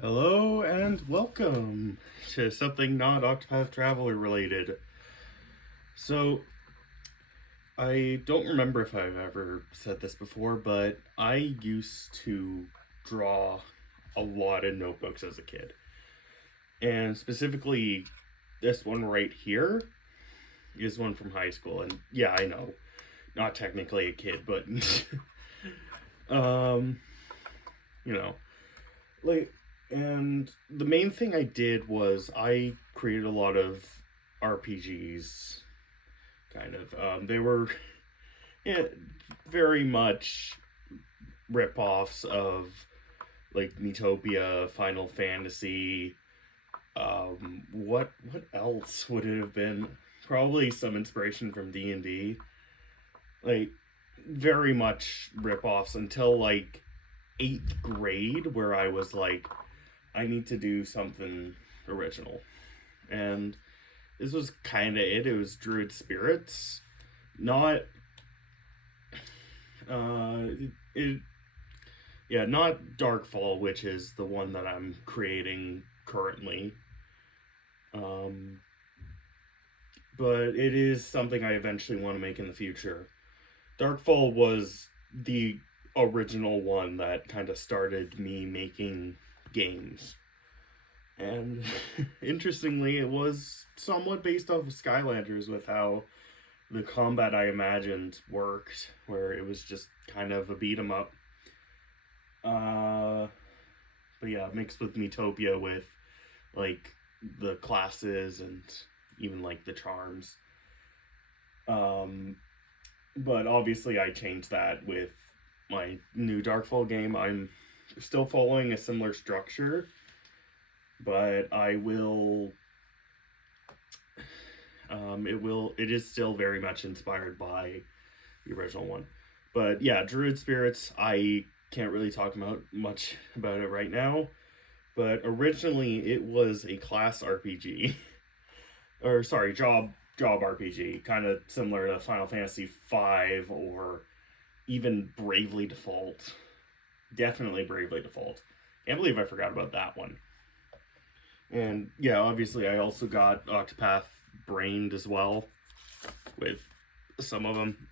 Hello and welcome to something not Octopath Traveler related. So, I don't remember if I've ever said this before, but I used to draw a lot in notebooks as a kid. And specifically, this one right here is one from high school. And yeah, I know, not technically a kid, but, um, you know, like, and the main thing I did was I created a lot of RPGs, kind of. They were yeah, very much rip-offs of like Miitopia, Final Fantasy. What else would it have been? Probably some inspiration from D&D. Like very much rip-offs until like 8th grade, where I was like, I need to do something original. And this was kind of it. It was Druid Spirits. Not, it, yeah, not Darkfall, which is the one that I'm creating currently. Um, but it is something I eventually want to make in the future. Darkfall was the original one that kind of started me making games. And interestingly, it was somewhat based off of Skylanders with how the combat I imagined worked, where it was just kind of a beat 'em up. Uh, but yeah, mixed with Miitopia with like the classes and even like the charms. Um, but obviously, I changed that with my new Darkfall game. I'm still following a similar structure, but I will it is still very much inspired by the original one. But yeah, Druid Spirits, I can't really talk about much about it right now. But originally it was a class RPG. Or sorry, job RPG, kind of similar to Final Fantasy V or even Bravely Default. Definitely Bravely Default. Can't believe I forgot about that one. And yeah, obviously I also got Octopath Brained as well with some of them.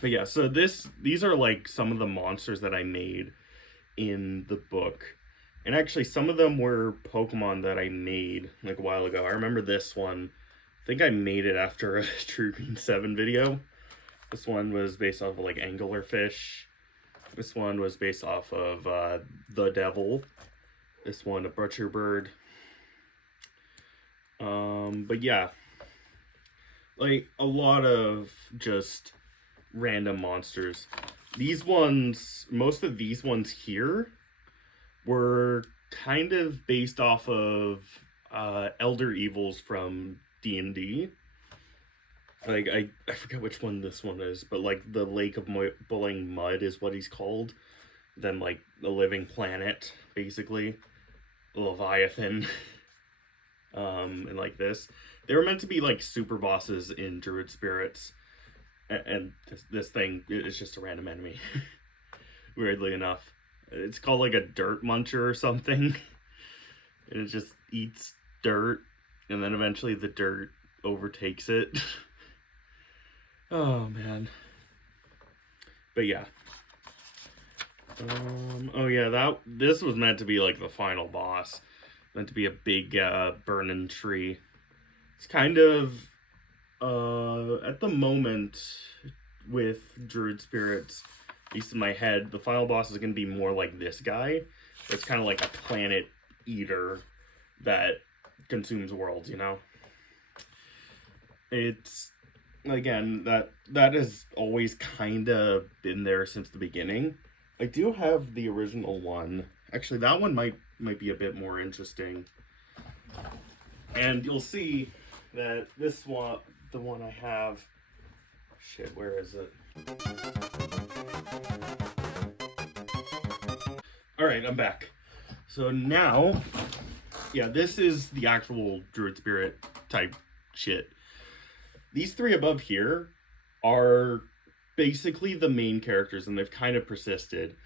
But yeah, so these are like some of the monsters that I made in the book. And actually some of them were Pokemon that I made like a while ago. I remember this one. I think I made it after a True Green 7 video. This one was based off of like Anglerfish. This one was based off of The Devil. This one a Butcher Bird. But yeah, like a lot of just random monsters. These ones, most of these ones here were kind of based off of Elder Evils from D&D. Like I forget which one this one is, but like the Lake of Bulling Mud is what he's called. Then like the Living Planet, basically, Leviathan, and like this. They were meant to be like super bosses in Druid Spirits, and this thing is just a random enemy. Weirdly enough, it's called like a dirt muncher or something, and it just eats dirt, and then eventually the dirt overtakes it. Oh man. But yeah. Oh yeah, that this was meant to be like the final boss. Meant to be a big burning tree. It's kind of at the moment with Druid Spirits, at least in my head, the final boss is gonna be more like this guy. It's kind of like a planet eater that consumes worlds, you know? It's again that has always kind of been there since the beginning. I do have the original one. Actually, that one might be a bit more interesting. And you'll see that this one, the one I have, shit, where is it? All right, I'm back. So now, yeah, this is the actual Druid Spirit type shit. These three above here are basically the main characters, and they've kind of persisted.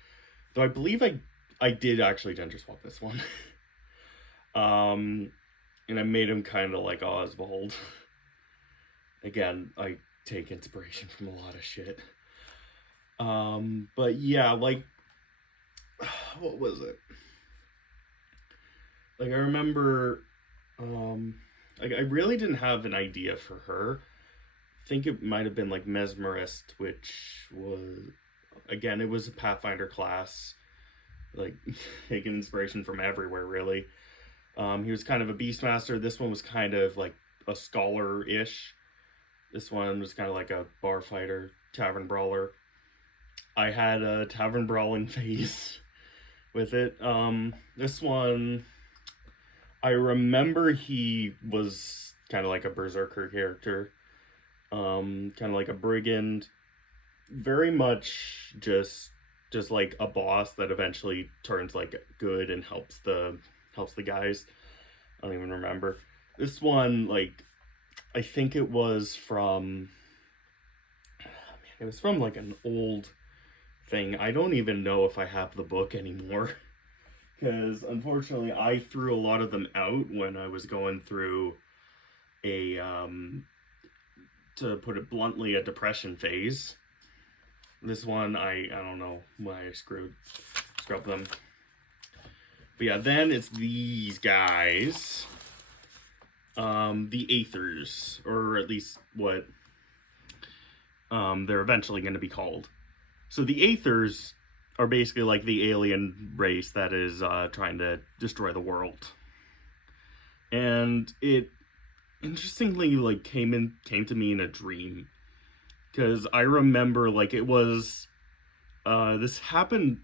Though I believe I did actually gender swap this one. And I made him kind of like Oswald. Again, I take inspiration from a lot of shit. But yeah, like, what was it? Like, I remember, like, I really didn't have an idea for her. I think it might have been like Mesmerist, which was, again, it was a Pathfinder class, like, taking inspiration from everywhere, really. He was kind of a Beastmaster. This one was kind of like a scholar-ish. This one was kind of like a bar fighter, tavern brawler. I had a tavern brawling phase with it. This one, I remember he was kind of like a berserker character. Kind of like a brigand. Very much just like a boss that eventually turns like good and helps the guys. I don't even remember. This one, like, I think it was from, it was from like an old thing. I don't even know if I have the book anymore. Because unfortunately I threw a lot of them out when I was going through a, to put it bluntly, a depression phase. This one, I don't know why I scrubbed them. But yeah, then it's these guys. The Aethers, or at least what they're eventually going to be called. So the Aethers are basically like the alien race that is trying to destroy the world. And it interestingly like came to me in a dream, because I remember like it was this happened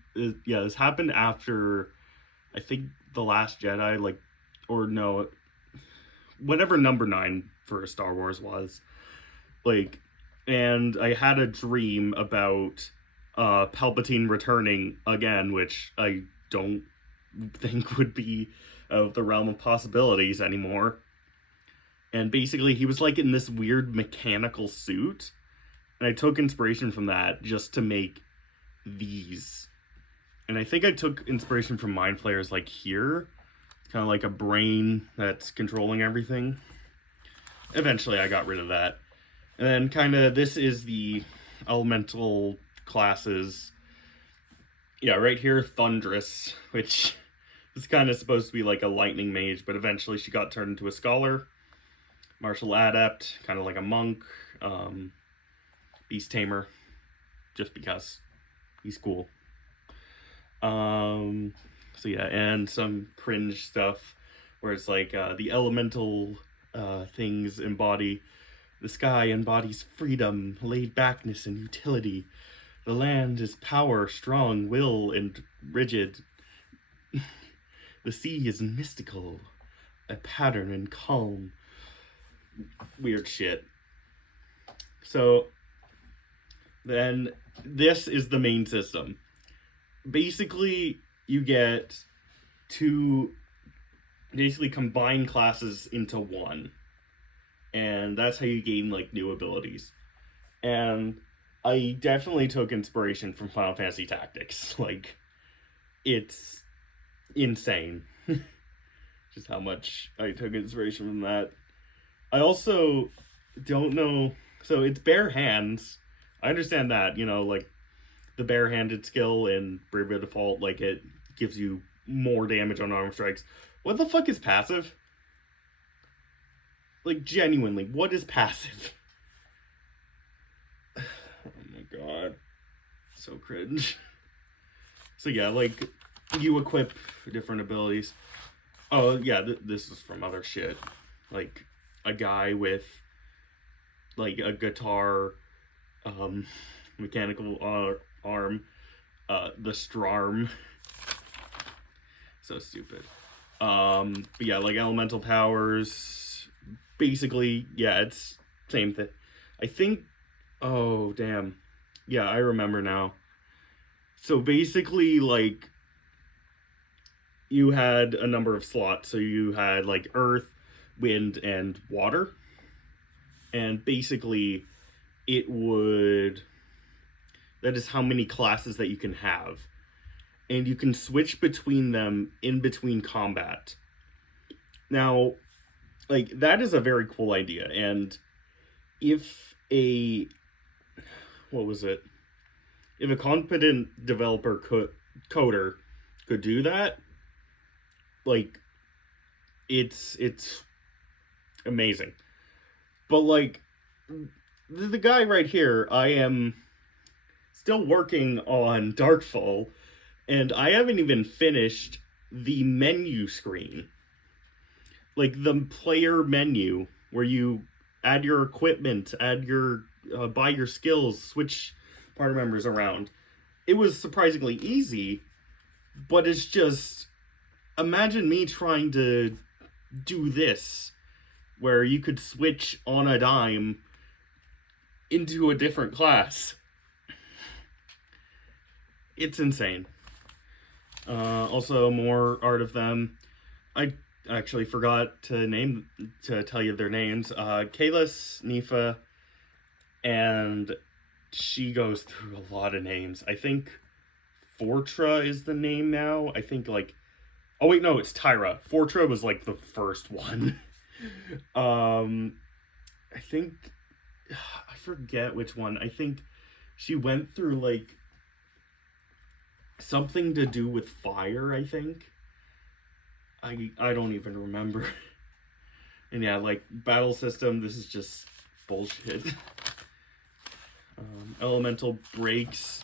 after, I think, The Last Jedi, like, or no, whatever number 9 for Star Wars was, like, and I had a dream about Palpatine returning again, which I don't think would be of the realm of possibilities anymore. And basically he was like in this weird mechanical suit, and I took inspiration from that just to make these. And I think I took inspiration from Mind Flayers, like here. It's kind of like a brain that's controlling everything. Eventually I got rid of that. And then kind of, this is the elemental classes. Yeah, right here, Thundress, which is kind of supposed to be like a lightning mage, but eventually she got turned into a scholar. Martial adept, kind of like a monk. Beast tamer, just because he's cool. So yeah, and some cringe stuff where it's like the elemental things embody, the sky embodies freedom, laid backness, and utility. The land is power, strong will, and rigid. The sea is mystical, a pattern and calm. Weird shit. So then this is the main system. Basically, you get two basically combine classes into one, and that's how you gain like new abilities. And I definitely took inspiration from Final Fantasy Tactics. Like, it's insane just how much I took inspiration from that. I also don't know, so it's bare hands. I understand that, you know, like the bare-handed skill in Brave by Default, like, it gives you more damage on arm strikes. What the fuck is passive? Like, genuinely, what is passive? Oh my god. So cringe. So yeah, like, you equip different abilities. Oh yeah, this is from other shit. Like, a guy with, like, a guitar, mechanical arm, the Strarm. So stupid. But yeah, like elemental powers. Basically, yeah, it's same thing. I think, oh damn. Yeah, I remember now. So basically, like, you had a number of slots. So you had like earth, wind, and water. And basically, it would, that is how many classes that you can have. and you can switch between them in between combat. Now, like, that is a very cool idea, and if a what was it? If a competent developer coder could do that, like, it's amazing. But like, the guy right here, I am still working on Darkfall, and I haven't even finished the menu screen. Like, the player menu, where you add your equipment, add your buy your skills, switch party members around. It was surprisingly easy, but it's just, imagine me trying to do this, where you could switch on a dime into a different class. It's insane. Also, more art of them. I actually forgot to tell you their names. Kalis, Nifa, and she goes through a lot of names. I think Fortra is the name now. I think, like, oh wait, no, it's Tyra. Fortra was like the first one. I think, I forget which one. I think she went through, like, something to do with fire, I think. I don't even remember. And yeah, like, battle system, this is just bullshit. Elemental breaks.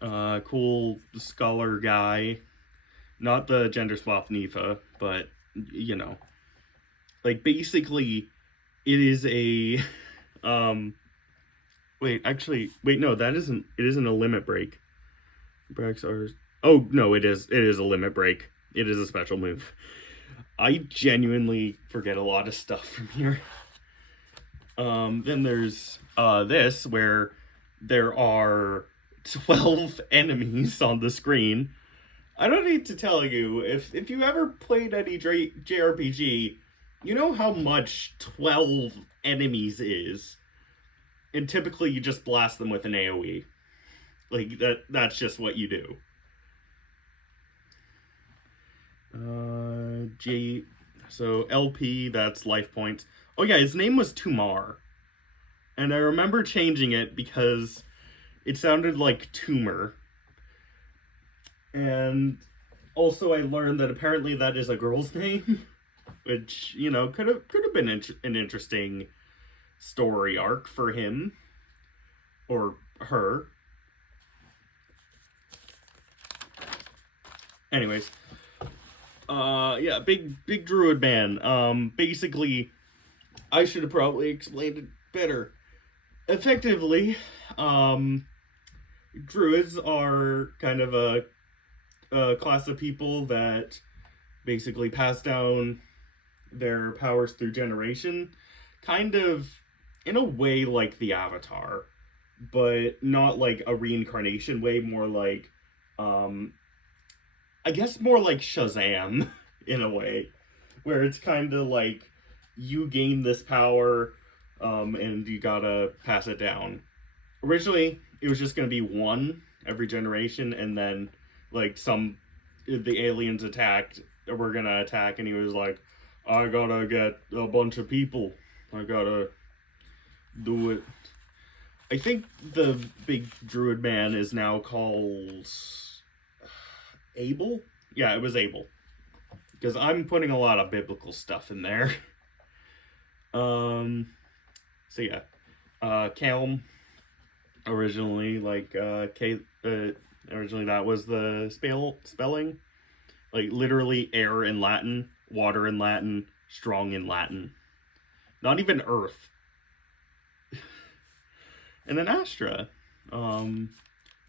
Cool scholar guy. Not the gender swap Nifa, but, you know. Like, basically, it is a... wait, no, it isn't a limit break. Breaks are... Oh, no, it is a limit break. It is a special move. I genuinely forget a lot of stuff from here. Then there's this, where there are 12 enemies on the screen. I don't need to tell you, if you ever played any JRPG, you know how much 12 enemies is. And typically you just blast them with an AoE. Like, that's just what you do. So LP, that's life points. Oh yeah, his name was Tumar. And I remember changing it because it sounded like tumor. And also I learned that apparently that is a girl's name, which, you know, could have been an interesting story arc for him or her. Anyways, yeah, big druid man. Basically, I should have probably explained it better. Effectively, druids are kind of a class of people that basically pass down their powers through generation, kind of in a way like the Avatar, but not like a reincarnation way, more like, I guess more like Shazam, in a way, where it's kind of like you gain this power, and you gotta pass it down. Originally, it was just gonna be one every generation, and then, like, the aliens were gonna attack, and he was like, I gotta get a bunch of people. I gotta do it. I think the big druid man is now called Abel? Yeah, it was Abel. Because I'm putting a lot of biblical stuff in there. So yeah. Calm. Originally, like, originally that was the spelling. Like, literally air in Latin, water in Latin, strong in Latin. Not even earth. And then Astra, who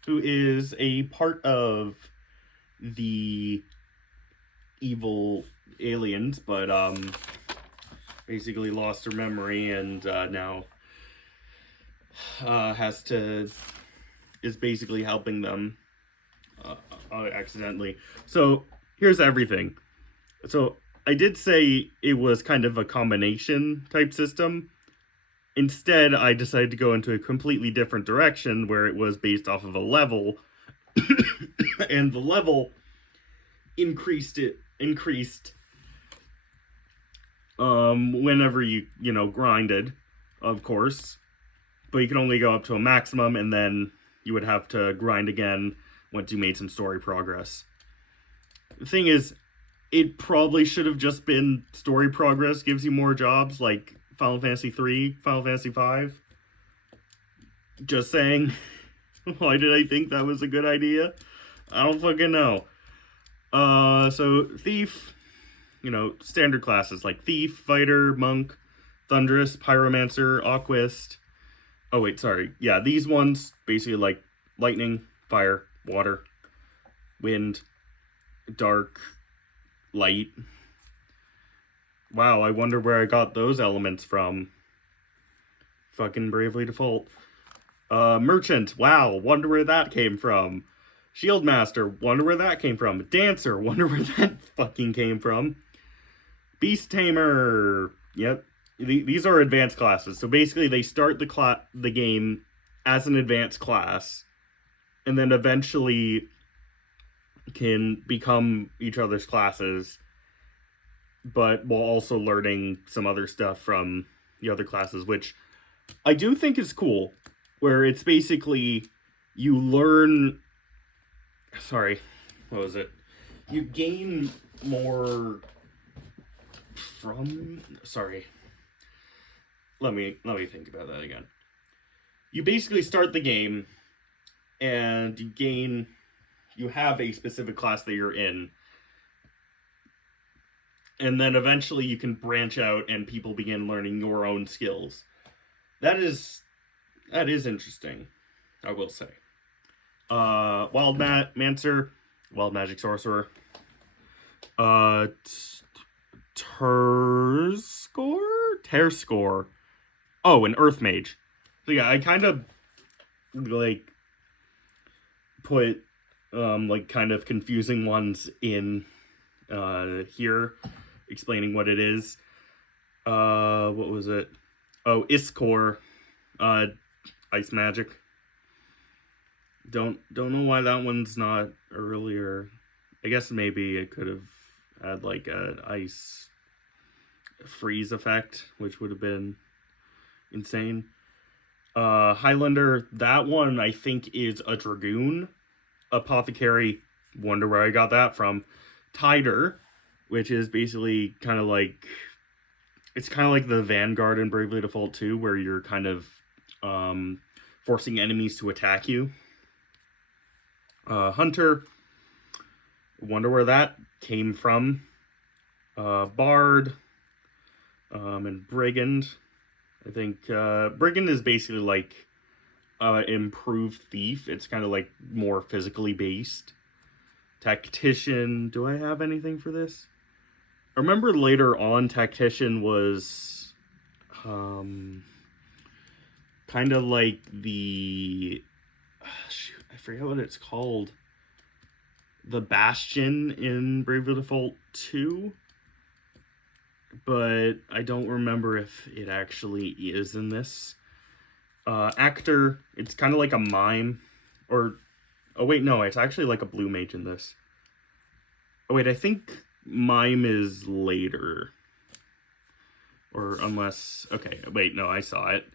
is a part of the evil aliens, but basically lost her memory, and now is basically helping them accidentally. So here's everything. So I did say it was kind of a combination type system. Instead, I decided to go into a completely different direction, where it was based off of a level. And the level increased whenever you grinded, of course, but you can only go up to a maximum, and then you would have to grind again once you made some story progress. The thing is, it probably should have just been story progress gives you more jobs, like Final Fantasy 3, Final Fantasy 5. Just saying. Why did I think that was a good idea? I don't fucking know. So Thief, standard classes like Thief, Fighter, Monk, Thunderous, Pyromancer, Aquist. Oh wait, sorry. Yeah, these ones basically like Lightning, Fire, Water, Wind, Dark, Light. Wow, I wonder where I got those elements from. Fucking Bravely Default. Merchant, wow, wonder where that came from. Shieldmaster, wonder where that came from. Dancer, wonder where that fucking came from. Beast Tamer, yep. These are advanced classes. So basically they start the game as an advanced class, and then eventually can become each other's classes, but while also learning some other stuff from the other classes, which I do think is cool, where it's basically you learn... Sorry, what was it? You gain more from... Sorry. Let me think about that again. You basically start the game, and you have a specific class that you're in, and then eventually you can branch out and people begin learning your own skills. That is interesting, I will say. Wild Mancer, Wild Magic Sorcerer. Terscore. Oh, an Earth Mage. So yeah, I kind of put kind of confusing ones in here, explaining what it is. What was it? Oh, Iskor, Ice Magic. Don't know why that one's not earlier. I guess maybe it could have had an ice freeze effect, which would have been insane. Highlander, that one I think is a Dragoon. Apothecary, wonder where I got that from. Tider, which is basically kind of like the Vanguard in Bravely Default 2, where you're kind of forcing enemies to attack you. Hunter, wonder where that came from. Bard, and Brigand. I think Brigand is basically improved Thief. It's kind of more physically based. Tactician, do I have anything for this? I remember later on Tactician was kind of like the... shoot, I forget what it's called. The Bastion in Bravely Default 2. But I don't remember if it actually is in this. Actor, it's kind of like a mime. Or... Oh wait, no, it's actually like a blue mage in this. Oh wait, I think mime is later. Or unless... Okay, wait, no, I saw it.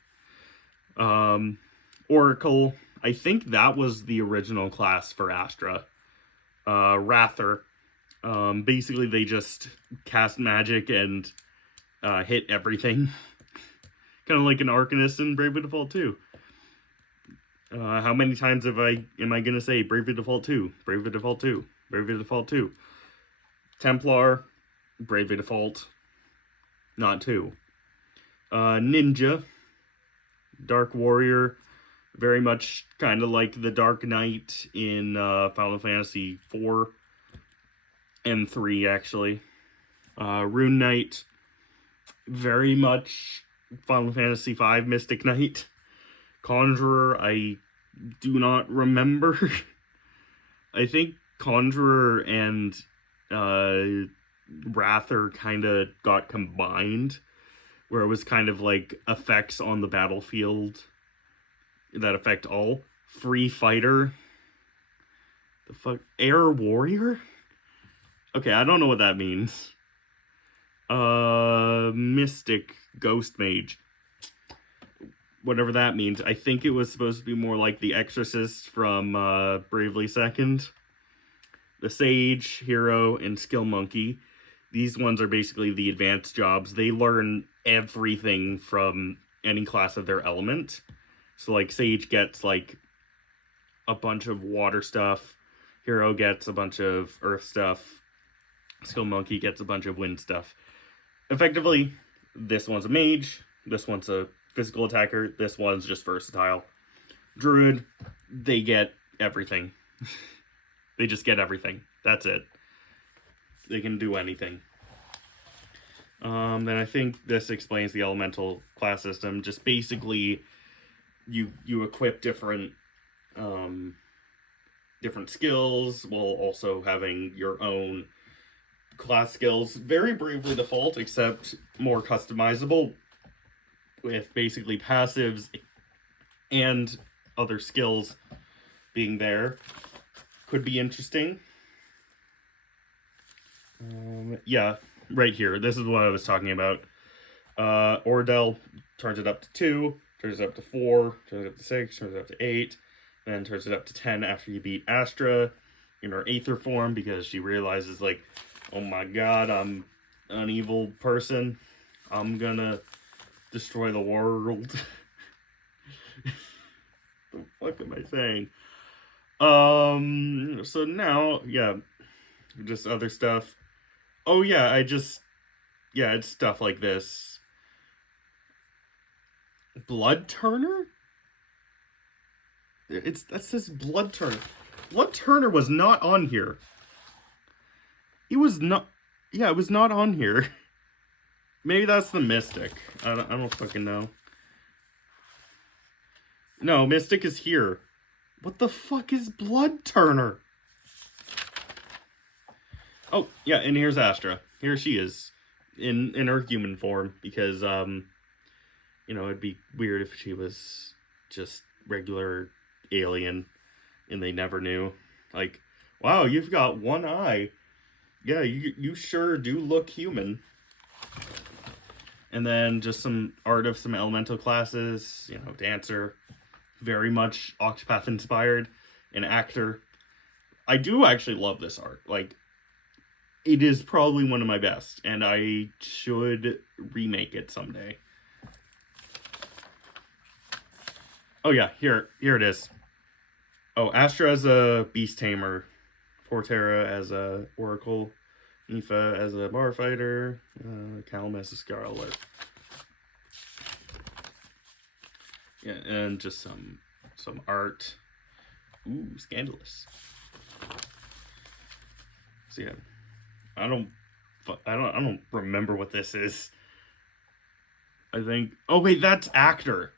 Oracle, I think that was the original class for Astra. Wrather. Basically they just cast magic and hit everything. Kind of like an Arcanist in Bravely Default 2. How many times am I gonna say Bravely Default 2, Bravely Default 2, Bravely Default 2? Templar, Bravely Default, not 2. Ninja, Dark Warrior, very much kind of like the Dark Knight in Final Fantasy 4 and 3, actually. Rune Knight, very much Final Fantasy 5 Mystic Knight. Conjurer, I do not remember. I think Conjurer and Wrather kind of got combined, where it was kind of like effects on the battlefield that affect all. Free Fighter, The fuck? Air Warrior? Okay, I don't know what that means. Mystic Ghost Mage. Whatever that means. I think it was supposed to be more like the Exorcist from Bravely Second. The Sage, Hero, and Skill Monkey. These ones are basically the advanced jobs. They learn everything from any class of their element. So, like, Sage gets, like, a bunch of water stuff. Hero gets a bunch of earth stuff. Skill Monkey gets a bunch of wind stuff. Effectively, this one's a mage. This one's a physical attacker. This one's just versatile. Druid, they get everything. They just get everything. That's it. They can do anything. Then I think this explains the elemental class system. Just basically, you equip different skills while also having your own class skills. Very Bravely Default, except more customizable with basically passives and other skills being there. Could be interesting. Yeah, right here. This is what I was talking about. Ordell turns it up to 2, turns it up to 4, turns it up to 6, turns it up to 8, then turns it up to 10 after you beat Astra in her Aether form, because she realizes, like, oh my god, I'm an evil person. I'm gonna destroy the world. The fuck am I saying? So now, yeah, just other stuff. Oh yeah, it's stuff like this. Blood Turner? That says Blood Turner. Blood Turner was not on here. It was not. Yeah, it was not on here. Maybe that's the Mystic. I don't fucking know. No, Mystic is here. What the fuck is Blood Turner? Oh, yeah, and here's Astra. Here she is. In her human form. Because, you know, it'd be weird if she was just regular alien and they never knew. Like, wow, you've got one eye. Yeah, you sure do look human. And then just some art of some elemental classes. You know, Dancer. Very much Octopath inspired. An actor. I do actually love this art. Like, it is probably one of my best. And I should remake it someday. Oh yeah, here it is. Oh, Astra as a Beast Tamer. Forterra as a Oracle. Aoife as a Bar Fighter. Calum as a Scarlet. Yeah, and just some art. Ooh, Scandalous. So yeah, I don't remember what this is. I think. Oh wait, that's Actor.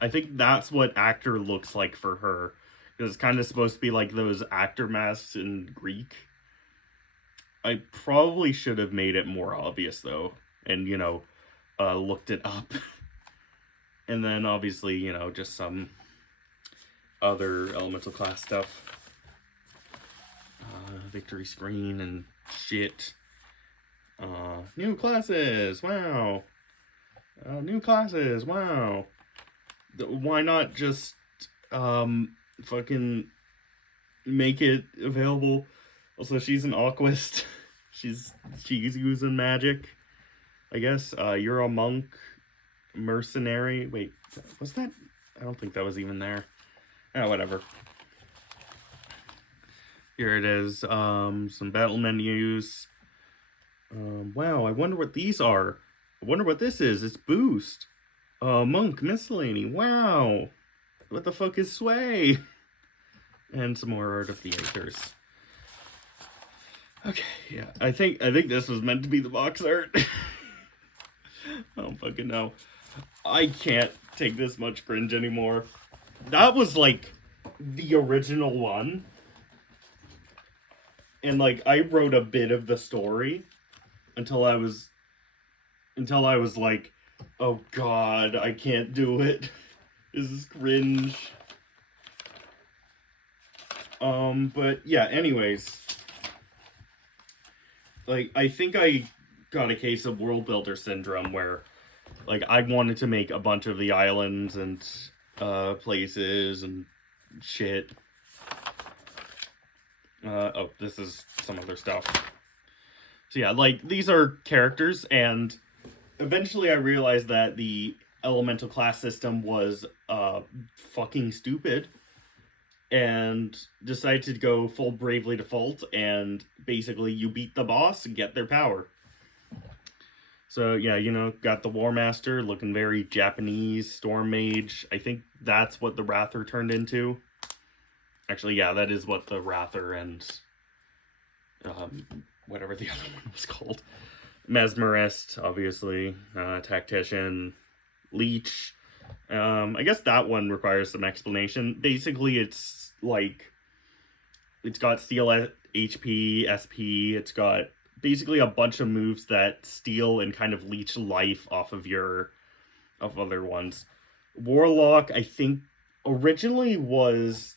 I think that's what Actor looks like for her. It's kind of supposed to be like those actor masks in Greek. I probably should have made it more obvious though, and you know, looked it up. And then obviously, you know, just some other elemental class stuff. Victory screen and shit. New classes, wow. New classes, wow. Why not just fucking make it available? Also, she's an Aquist. she's using magic, I guess. You're a monk, mercenary. Wait, was that? I don't think that was even there. Oh, whatever. Here it is. Some battle menus. Wow, I wonder what these are. I wonder what this is. It's Boost. Monk Miscellany. Wow. What the fuck is Sway? And some more art of the Aethers. Okay, yeah. I think this was meant to be the box art. I don't fucking know. I can't take this much cringe anymore. That was like the original one. And like I wrote a bit of the story until I was like, oh god, I can't do it. This is cringe. But yeah, anyways, like, I think I got a case of world builder syndrome where, like, I wanted to make a bunch of the islands and places and shit. Oh, this is some other stuff. So yeah, like, these are characters, and eventually I realized that the elemental class system was fucking stupid, and decided to go full Bravely Default, and basically you beat the boss and get their power. So yeah, you know, got the War Master looking very Japanese, Storm Mage. I think that's what the Wrather turned into. Actually, yeah, that is what the Wrather and whatever the other one was called. Mesmerist, obviously, Tactician, Leech. I guess that one requires some explanation. Basically, it's like, it's got Steel HP, SP, it's got basically a bunch of moves that steal and kind of leech life off of other ones. Warlock, I think, originally was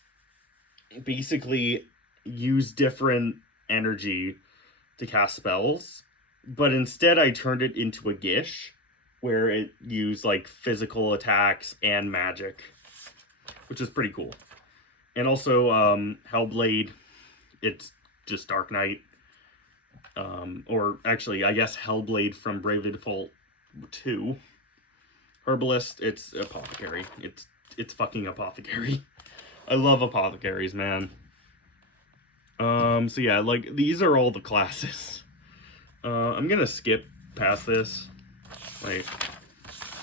basically use different energy to cast spells, but instead I turned it into a Gish, where it used like physical attacks and magic, which is pretty cool. And also Hellblade, it's just Dark Knight. Or actually, I guess Hellblade from Bravely Default 2. Herbalist, it's Apothecary. It's fucking Apothecary. I love Apothecaries, man. So yeah, like, these are all the classes. I'm gonna skip past this. Like,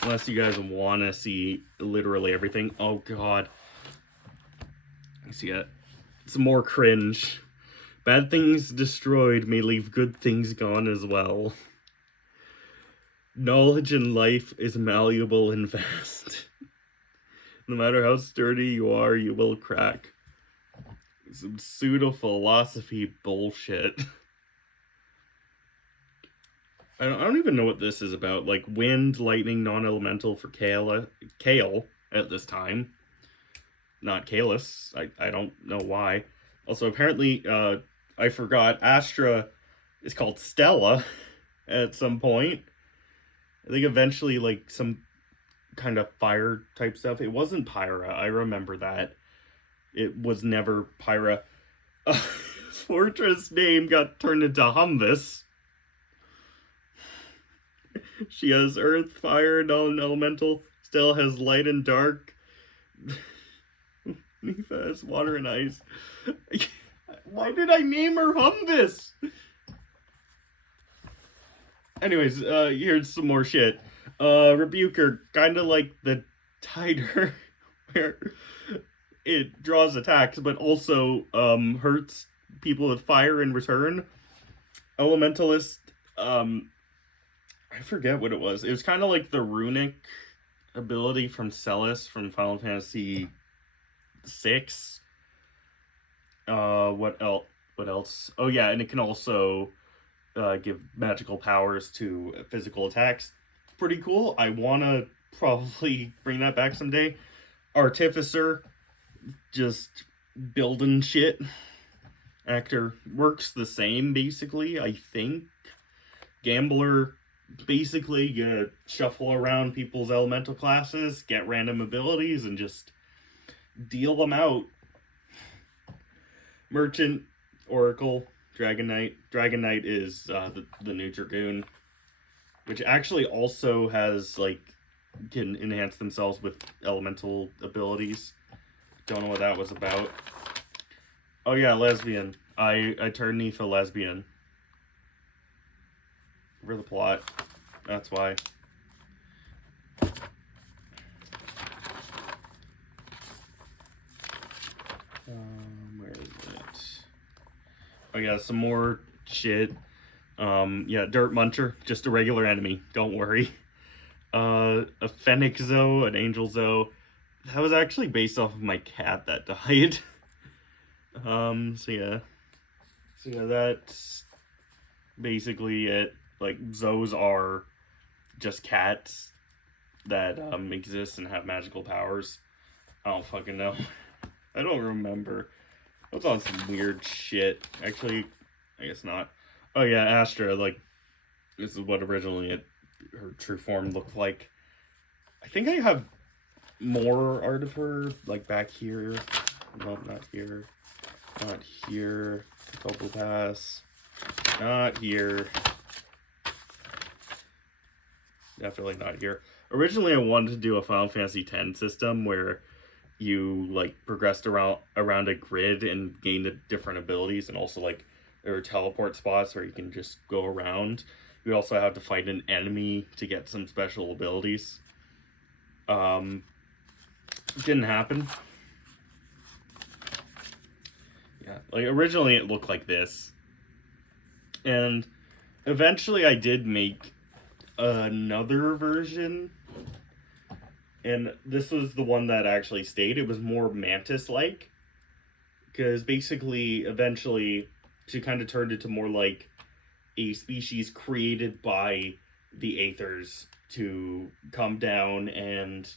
unless you guys want to see literally everything. Oh god. I see it. Some more cringe. Bad things destroyed may leave good things gone as well. Knowledge in life is malleable and vast. No matter how sturdy you are, you will crack. Some pseudo-philosophy bullshit. I don't even know what this is about. Like, wind, lightning, non-elemental for Kale at this time. Not Kalis. I don't know why. Also, apparently, I forgot, Astra is called Stella at some point. I think eventually, like, some kind of fire type stuff. It wasn't Pyra. I remember that. It was never Pyra. Fortress name got turned into Humvis. She has earth, fire, non-elemental. Stella has light and dark. Nifa has water and ice. Why did I name her Humvis? Anyways, here's some more shit. Rebuker, kinda like the Tider, where it draws attacks, but also hurts people with fire in return. Elementalist, I forget what it was. It was kind of like the runic ability from Celis from Final Fantasy VI. What else? Oh yeah, and it can also give magical powers to physical attacks. Pretty cool. I want to probably bring that back someday. Artificer, just building shit. Actor works the same, basically, I think. Gambler, basically, you shuffle around people's elemental classes, get random abilities, and just deal them out. Merchant, Oracle, Dragon Knight. Dragon Knight is the new Dragoon, which actually also has, like, can enhance themselves with elemental abilities. Don't know what that was about. Oh yeah, lesbian. I turned Nifa lesbian. For the plot. That's why. Where is it? Oh yeah, some more shit. Yeah, Dirt Muncher, just a regular enemy. Don't worry. A Fennec Zoe, an Angel Zoe. That was actually based off of my cat that died. So yeah. So yeah, that's basically it. Like, Zoes are just cats that exist and have magical powers. I don't fucking know. I don't remember. was on some weird shit. Actually, I guess not. Oh yeah, Astra, like, this is what originally her true form looked like. I think I have more art of her, like, back here. Well, not here. Not here. Couple pass. Not here. Definitely not here. Originally, I wanted to do a Final Fantasy X system where you, like, progressed around a grid and gained different abilities, and also, like, there are teleport spots where you can just go around. You also have to fight an enemy to get some special abilities. Didn't happen. Yeah, like, originally it looked like this. And eventually I did make another version, and this was the one that actually stayed. It was more Mantis-like, because basically, eventually, she kind of turned into more like a species created by the Aethers to come down and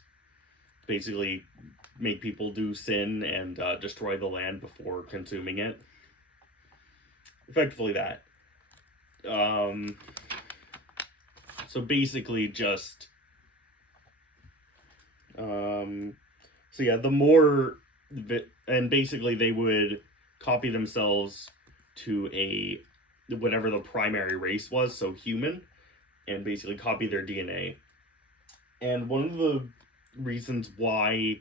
basically make people do sin and destroy the land before consuming it. Effectively that. So basically just... so yeah, the more... And basically they would copy themselves to a... whatever the primary race was, so human, and basically copy their DNA. And one of the reasons why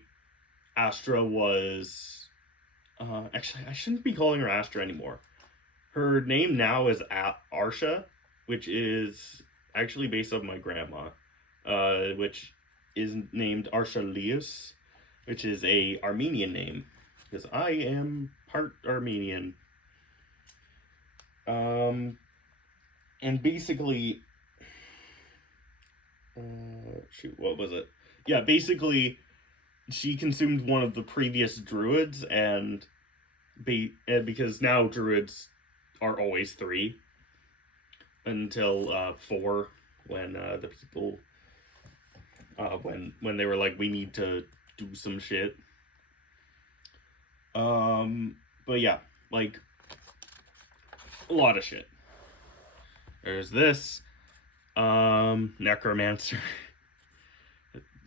Astra was... actually, I shouldn't be calling her Astra anymore. Her name now is Arsha, which is actually based on my grandma, which is named Arshalius, which is a Armenian name, because I am part Armenian. And basically, shoot, what was it? Yeah, basically, she consumed one of the previous druids, and because now druids are always 3 until 4, when the people when they were like, we need to do some shit. But yeah, like, a lot of shit. There's this necromancer.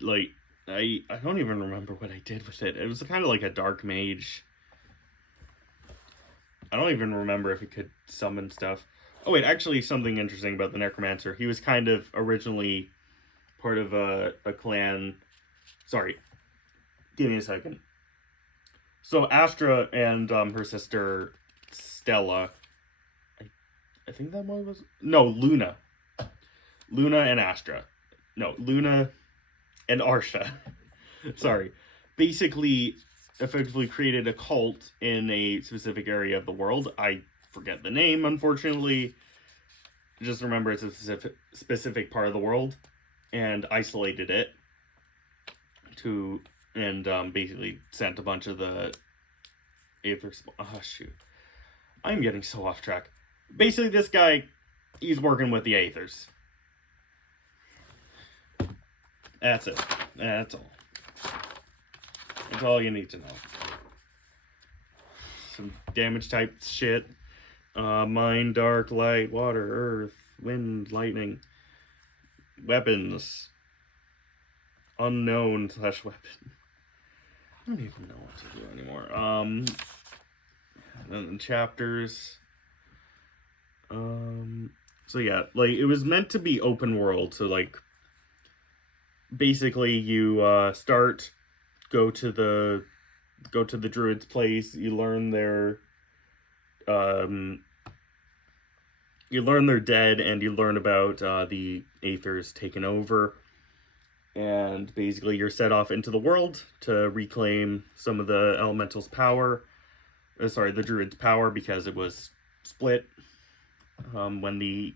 Like, I don't even remember what I did with it. It was kind of like a dark mage. I don't even remember if it could summon stuff. Oh wait, actually something interesting about the necromancer. He was kind of originally part of a clan. Sorry, give me a second. So Astra and her sister Stella, I think that one was... No, Luna. Luna and Astra. No, Luna and Arsha. Sorry. Basically, effectively created a cult in a specific area of the world. I forget the name, unfortunately. Just remember it's a specific part of the world. And isolated it to... And basically sent a bunch of the Aethers... Oh, shoot. I'm getting so off track. Basically, this guy, he's working with the Aethers. That's it. That's all. That's all you need to know. Some damage type shit. Mind, dark, light, water, earth, wind, lightning. Weapons. Unknown / weapon. I don't even know what to do anymore. And chapters. So yeah, like, it was meant to be open world, so like, basically you go to the druid's place, you learn they're dead, and you learn about the Aethers taking over, and basically you're set off into the world to reclaim some of the elemental's power, the druid's power, because it was split when the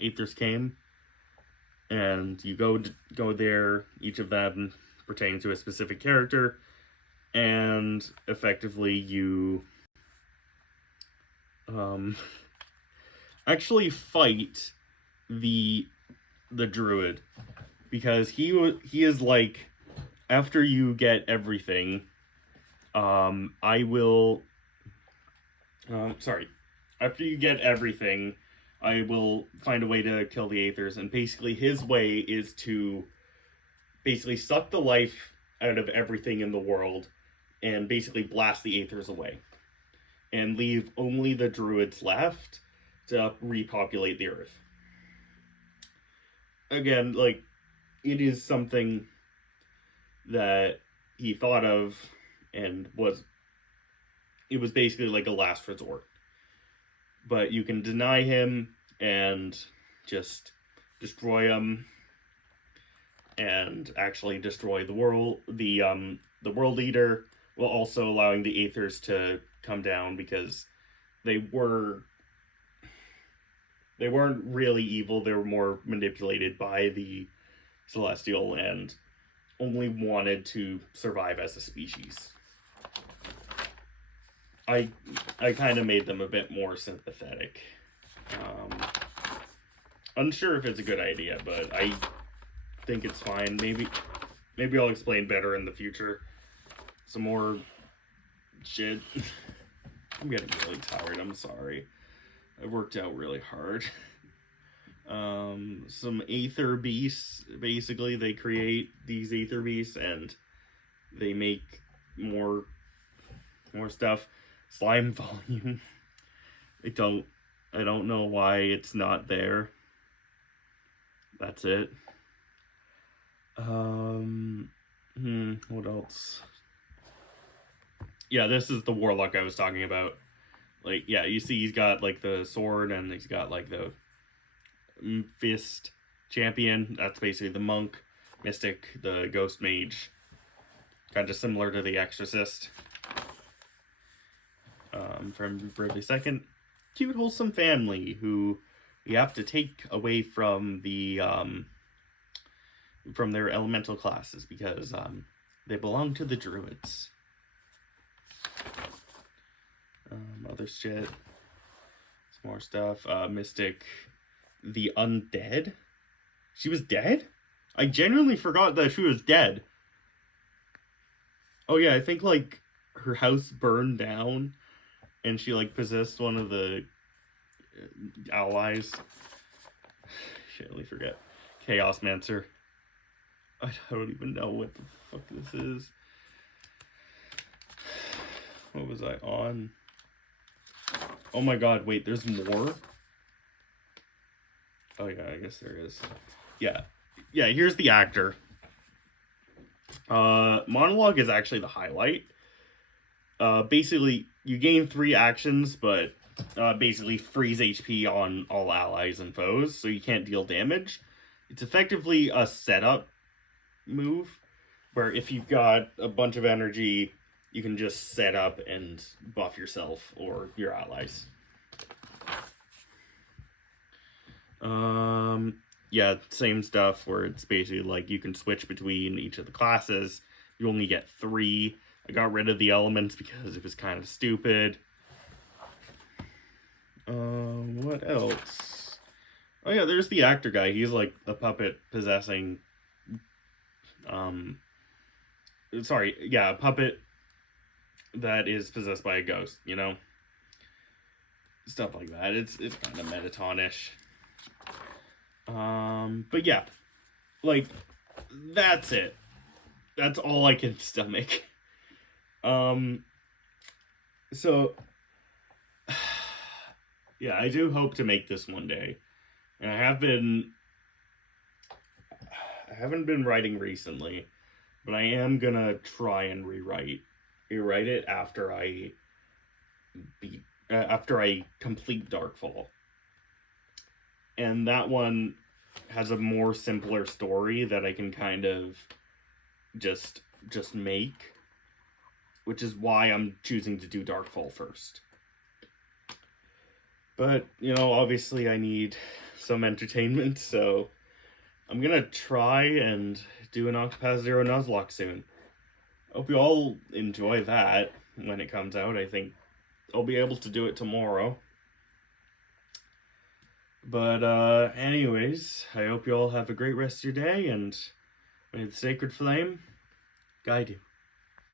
Aethers came. And you go there, each of them pertaining to a specific character, and effectively you actually fight the druid, because he is like, after you get everything, I will Sorry. After you get everything, I will find a way to kill the Aethers, and basically his way is to basically suck the life out of everything in the world and basically blast the Aethers away and leave only the druids left to repopulate the earth. Again, like, it is something that he thought of and it was basically like a last resort. But you can deny him and just destroy him and actually destroy the world, the world leader, while also allowing the Aethers to come down, because they weren't really evil. They were more manipulated by the Celestial and only wanted to survive as a species. I kind of made them a bit more sympathetic. Unsure if it's a good idea, but I think it's fine. Maybe I'll explain better in the future. Some more shit. I'm getting really tired. I'm sorry. I worked out really hard. Some Aether beasts. Basically, they create these Aether beasts and they make more stuff. Slime volume. I don't know why it's not there. That's it. What else? Yeah, this is the warlock I was talking about. Like, yeah, you see he's got like the sword and he's got like the fist champion. That's basically the monk. Mystic, the ghost mage. Kind of similar to the exorcist. From Bravely Second. Cute, wholesome family who you have to take away from the from their elemental classes because they belong to the druids. Other shit. Some more stuff. Mystic, the undead. She was dead? I genuinely forgot that she was dead. Oh yeah, I think like her house burned down and she like possessed one of the allies. Shit, I forget. Chaosmancer. I don't even know what the fuck this is. What was I on? Oh my god, wait, there's more? Oh yeah, I guess there is. Yeah, here's the actor. Monologue is actually the highlight. Basically, you gain 3 actions, but basically freeze HP on all allies and foes, so you can't deal damage. It's effectively a setup move, where if you've got a bunch of energy, you can just set up and buff yourself or your allies. Yeah, same stuff where it's basically like you can switch between each of the classes. You only get 3. I got rid of the elements because it was kind of stupid. What else? Oh yeah, there's the actor guy. He's like a puppet possessing... a puppet that is possessed by a ghost, you know? Stuff like that. It's kind of Mettaton-ish. But yeah. Like, that's it. That's all I can stomach. So... yeah, I do hope to make this one day. And I haven't been writing recently, but I am gonna try and rewrite it after I complete Darkfall. And that one has a more simpler story that I can kind of just make, which is why I'm choosing to do Darkfall first. But, you know, obviously I need some entertainment, so I'm gonna try and do an Octopath Zero Nuzlocke soon. Hope you all enjoy that when it comes out. I think I'll be able to do it tomorrow. But, anyways, I hope you all have a great rest of your day, and may the Sacred Flame guide you.